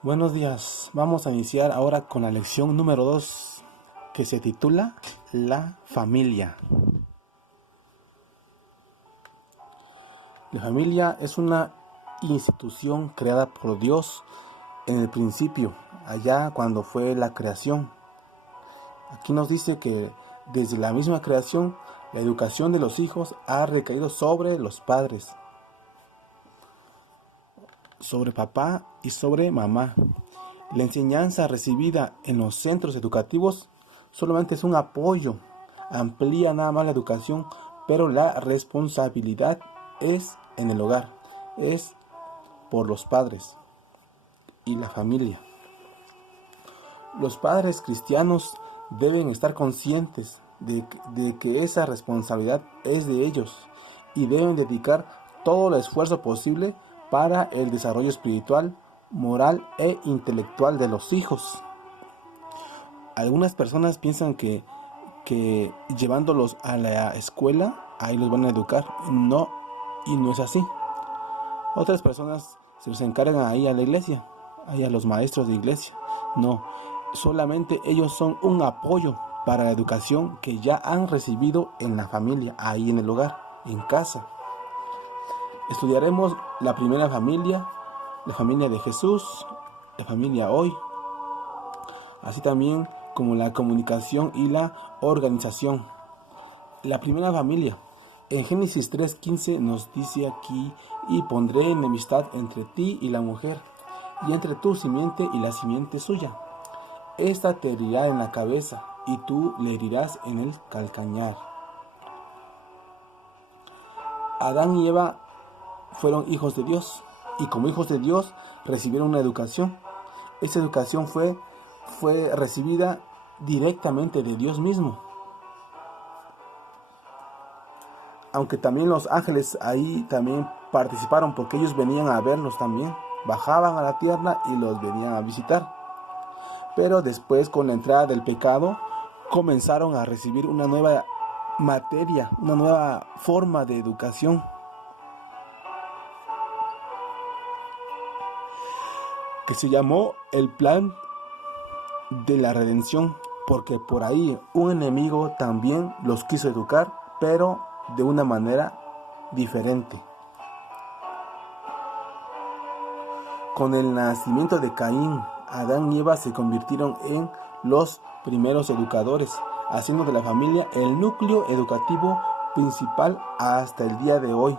Buenos días, vamos a iniciar ahora con la lección número 2 que se titula La familia. La familia es una institución creada por Dios en el principio, allá cuando fue la creación. Aquí nos dice que desde la misma creación, la educación de los hijos ha recaído sobre los padres, sobre papá y sobre mamá. La enseñanza recibida en los centros educativos solamente es un apoyo, amplía nada más la educación, pero la responsabilidad es en el hogar, es por los padres y la familia. Los padres cristianos deben estar conscientes de que esa responsabilidad es de ellos y deben dedicar todo el esfuerzo posible para el desarrollo espiritual, moral e intelectual de los hijos. Algunas personas piensan que llevándolos a la escuela, ahí los van a educar. No, y no es así. Otras personas se los encargan ahí a la iglesia, ahí a los maestros de iglesia. No, solamente ellos son un apoyo para la educación que ya han recibido en la familia, ahí en el hogar, en casa. Estudiaremos la primera familia, la familia de Jesús, la familia hoy, así también como la comunicación y la organización. La primera familia. En Génesis 3:15 nos dice aquí: y pondré enemistad entre ti y la mujer, y entre tu simiente y la simiente suya. Esta te herirá en la cabeza, y tú le herirás en el calcañar. Adán y Eva fueron hijos de Dios, y como hijos de Dios recibieron una educación. Esa educación fue recibida directamente de Dios mismo. Aunque también los ángeles ahí también participaron, porque ellos venían a verlos también, bajaban a la tierra y los venían a visitar. Pero después, con la entrada del pecado, comenzaron a recibir una nueva materia, una nueva forma de educación, que se llamó el plan de la redención, porque por ahí un enemigo también los quiso educar, pero de una manera diferente. Con el nacimiento de Caín, Adán y Eva se convirtieron en los primeros educadores, haciendo de la familia el núcleo educativo principal hasta el día de hoy.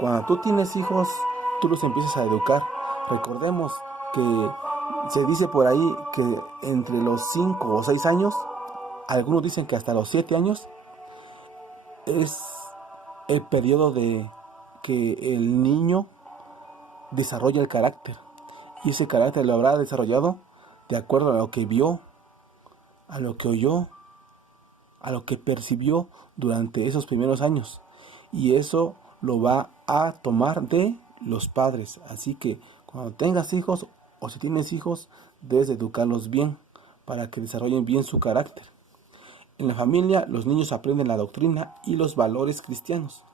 Cuando tú tienes hijos, tú los empiezas a educar. Recordemos que se dice por ahí que entre los 5 o 6 años, algunos dicen que hasta los 7 años, es el periodo de que el niño desarrolla el carácter. Y ese carácter lo habrá desarrollado de acuerdo a lo que vio, a lo que oyó, a lo que percibió durante esos primeros años. Y eso lo va a tomar de los padres. Así que cuando tengas hijos o si tienes hijos, debes educarlos bien para que desarrollen bien su carácter. En la familia, los niños aprenden la doctrina y los valores cristianos.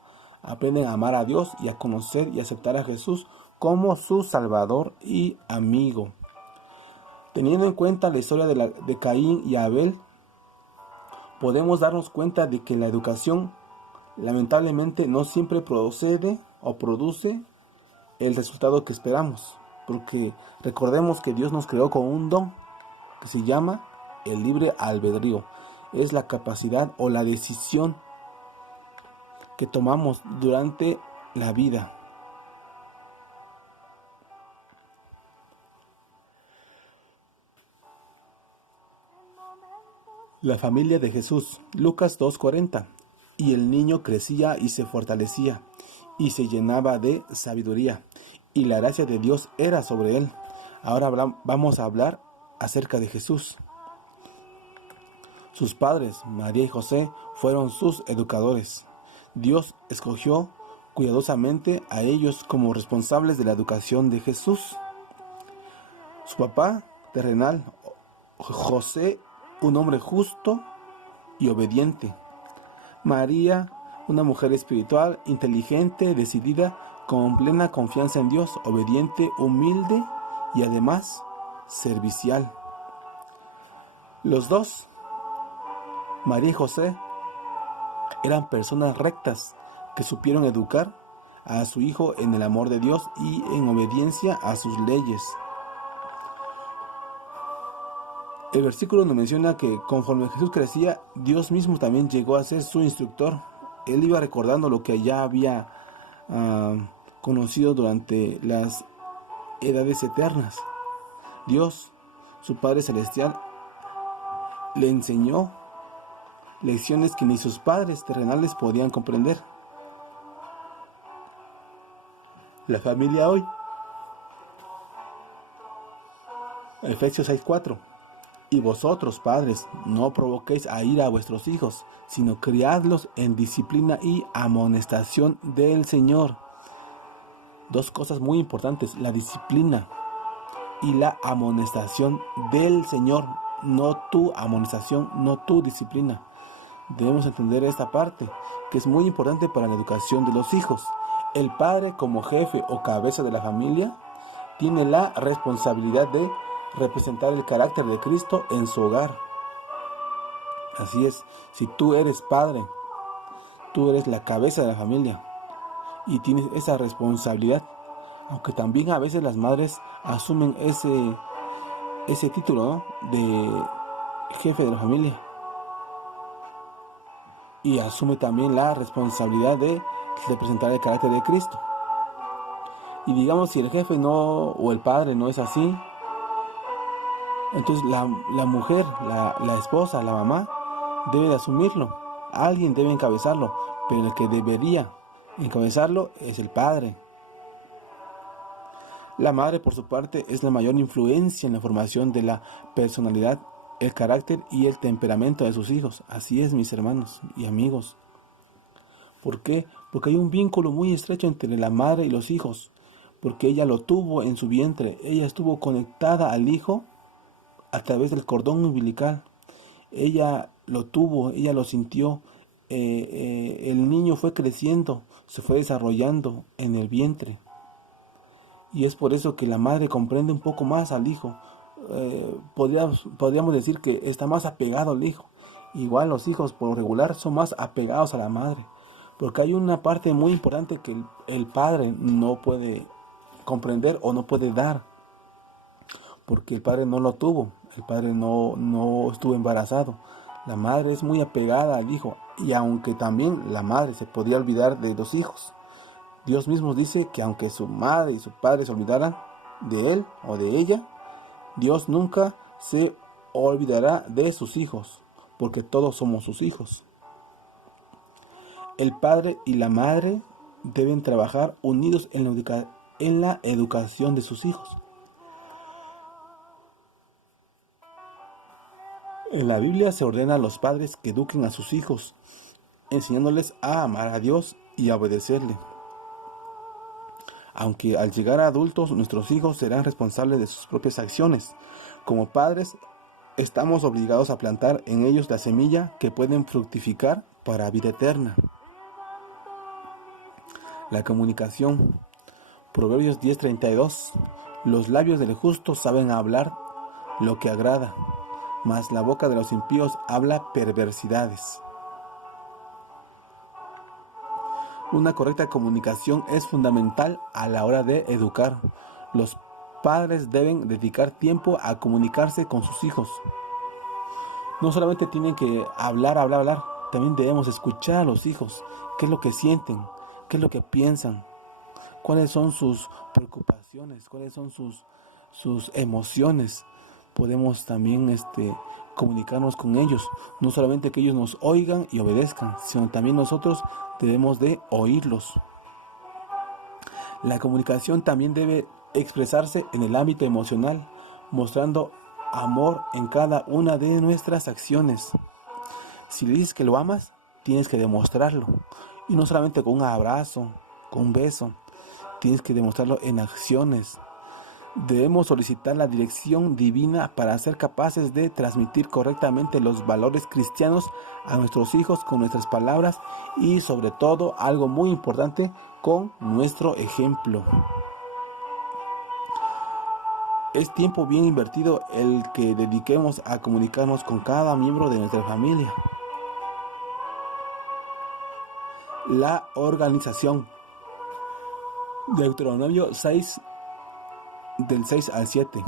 Aprenden a amar a Dios y a conocer y aceptar a Jesús como su Salvador y amigo. Teniendo en cuenta la historia de Caín y Abel, podemos darnos cuenta de que la educación lamentablemente no siempre procede o produce el resultado que esperamos, porque recordemos que Dios nos creó con un don que se llama el libre albedrío. Es la capacidad o la decisión que tomamos durante la vida. La familia de Jesús, Lucas 2:40. Y el niño crecía y se fortalecía, y se llenaba de sabiduría, y la gracia de Dios era sobre él. Ahora vamos a hablar acerca de Jesús. Sus padres, María y José, fueron sus educadores. Dios escogió cuidadosamente a ellos como responsables de la educación de Jesús. Su papá terrenal, José, un hombre justo y obediente. María, una mujer espiritual, inteligente, decidida, con plena confianza en Dios, obediente, humilde y además servicial. Los dos, María y José, eran personas rectas que supieron educar a su hijo en el amor de Dios y en obediencia a sus leyes. El versículo nos menciona que conforme Jesús crecía, Dios mismo también llegó a ser su instructor. Él iba recordando lo que ya había conocido durante las edades eternas. Dios, su Padre Celestial, le enseñó lecciones que ni sus padres terrenales podían comprender. La familia hoy. Efesios 6:4. Y vosotros, padres, no provoquéis a ira a vuestros hijos, sino criadlos en disciplina y amonestación del Señor. Dos cosas muy importantes: la disciplina y la amonestación del Señor. No tu amonestación, no tu disciplina. Debemos entender esta parte, que es muy importante para la educación de los hijos. El padre, como jefe o cabeza de la familia, tiene la responsabilidad de representar el carácter de Cristo en su hogar. Así es, si tú eres padre, tú eres la cabeza de la familia y tienes esa responsabilidad, aunque también a veces las madres asumen ese título, ¿no?, de jefe de la familia, y asume también la responsabilidad de representar el carácter de Cristo. Y digamos, si el jefe no, o el padre no es así, entonces la mujer, la esposa, la mamá, debe de asumirlo. Alguien debe encabezarlo, pero el que debería encabezarlo es el padre. La madre, por su parte, es la mayor influencia en la formación de la personalidad, el carácter y el temperamento de sus hijos. Así es, mis hermanos y amigos. ¿Por qué? Porque hay un vínculo muy estrecho entre la madre y los hijos, porque ella lo tuvo en su vientre, ella estuvo conectada al hijo a través del cordón umbilical. Ella lo tuvo, ella lo sintió. El niño fue creciendo, se fue desarrollando en el vientre. Y es por eso que la madre comprende un poco más al hijo. Podríamos decir que está más apegado al hijo. Igual los hijos por lo regular son más apegados a la madre, porque hay una parte muy importante que el padre no puede comprender o no puede dar, porque el padre no lo tuvo, el padre no estuvo embarazado. La madre es muy apegada al hijo, y aunque también la madre se podía olvidar de los hijos, Dios mismo dice que aunque su madre y su padre se olvidaran de él o de ella, Dios nunca se olvidará de sus hijos, porque todos somos sus hijos. El padre y la madre deben trabajar unidos en la educación de sus hijos. En la Biblia se ordena a los padres que eduquen a sus hijos, enseñándoles a amar a Dios y a obedecerle. Aunque al llegar a adultos, nuestros hijos serán responsables de sus propias acciones. Como padres, estamos obligados a plantar en ellos la semilla que pueden fructificar para vida eterna. La comunicación. Proverbios 10:32. Los labios del justo saben hablar lo que agrada, mas la boca de los impíos habla perversidades. Una correcta comunicación es fundamental a la hora de educar. Los padres deben dedicar tiempo a comunicarse con sus hijos. No solamente tienen que hablar, también debemos escuchar a los hijos. ¿Qué es lo que sienten? ¿Qué es lo que piensan? ¿Cuáles son sus preocupaciones? ¿Cuáles son sus emociones? Podemos también comunicarnos con ellos. No solamente que ellos nos oigan y obedezcan, sino también nosotros debemos de oírlos. La comunicación también debe expresarse en el ámbito emocional, mostrando amor en cada una de nuestras acciones. Si le dices que lo amas, tienes que demostrarlo. Y no solamente con un abrazo, con un beso. Tienes que demostrarlo en acciones. Debemos solicitar la dirección divina para ser capaces de transmitir correctamente los valores cristianos a nuestros hijos con nuestras palabras y, sobre todo, algo muy importante, con nuestro ejemplo. Es tiempo bien invertido el que dediquemos a comunicarnos con cada miembro de nuestra familia. La organización. Deuteronomio 6, del 6 al 7.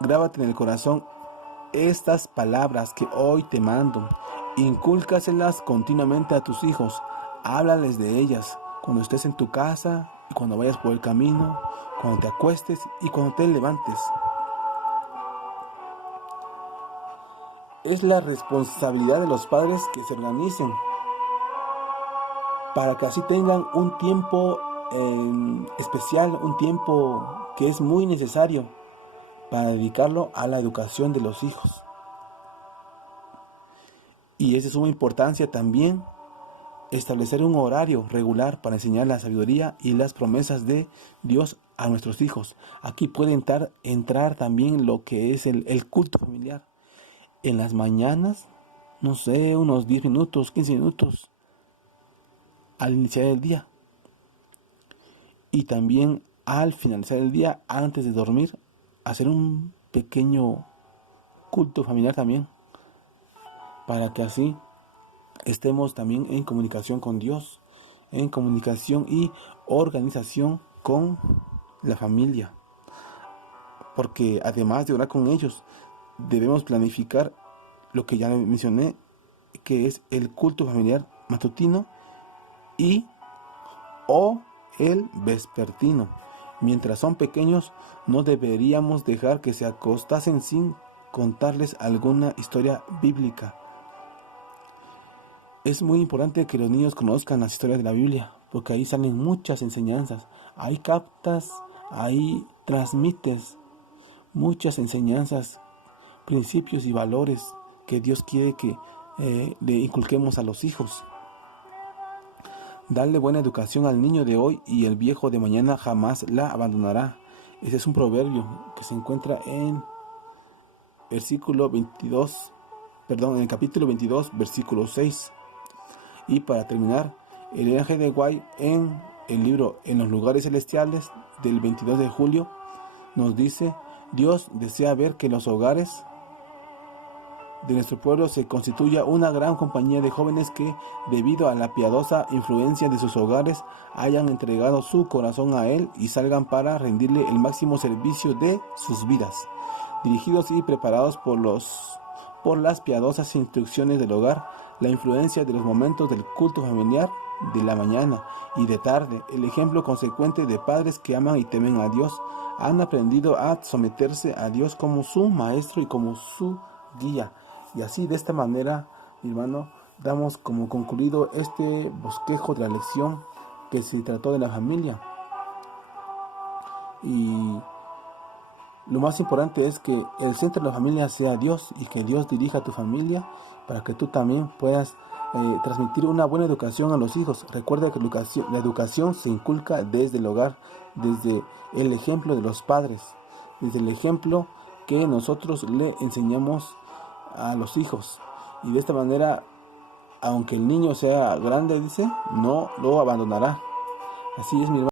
Grábate en el corazón estas palabras que hoy te mando. Incúlcaselas continuamente a tus hijos. Háblales de ellas cuando estés en tu casa y cuando vayas por el camino, cuando te acuestes y cuando te levantes. Es la responsabilidad de los padres que se organicen para que así tengan un tiempo especial, un tiempo que es muy necesario para dedicarlo a la educación de los hijos. Y es de suma importancia también establecer un horario regular para enseñar la sabiduría y las promesas de Dios a nuestros hijos. Aquí puede entrar también lo que es el culto familiar. En las mañanas, no sé, unos 10 minutos, 15 minutos al iniciar el día. Y también al finalizar el día, antes de dormir, hacer un pequeño culto familiar también, para que así estemos también en comunicación con Dios, en comunicación y organización con la familia. Porque además de orar con ellos, debemos planificar lo que ya mencioné, que es el culto familiar matutino y o el vespertino. Mientras son pequeños, no deberíamos dejar que se acostasen sin contarles alguna historia bíblica. Es muy importante que los niños conozcan las historias de la Biblia, porque ahí salen muchas enseñanzas. Ahí captas, ahí transmites muchas enseñanzas, principios y valores que Dios quiere que le inculquemos a los hijos. Darle buena educación al niño de hoy y el viejo de mañana jamás la abandonará. Ese es un proverbio que se encuentra en en el capítulo 22, versículo 6. Y para terminar, el G. de White en el libro En los lugares celestiales del 22 de julio nos dice: Dios desea ver que los hogares de nuestro pueblo se constituya una gran compañía de jóvenes que, debido a la piadosa influencia de sus hogares, hayan entregado su corazón a Él y salgan para rendirle el máximo servicio de sus vidas, dirigidos y preparados por las piadosas instrucciones del hogar, la influencia de los momentos del culto familiar de la mañana y de tarde, el ejemplo consecuente de padres que aman y temen a Dios, han aprendido a someterse a Dios como su maestro y como su guía. Y así, de esta manera, mi hermano, damos como concluido este bosquejo de la lección que se trató de la familia. Y lo más importante es que el centro de la familia sea Dios y que Dios dirija a tu familia para que tú también puedas transmitir una buena educación a los hijos. Recuerda que la educación se inculca desde el hogar, desde el ejemplo de los padres, desde el ejemplo que nosotros le enseñamos a los hijos. Y de esta manera, aunque el niño sea grande, dice, no lo abandonará. Así es, mi hermano.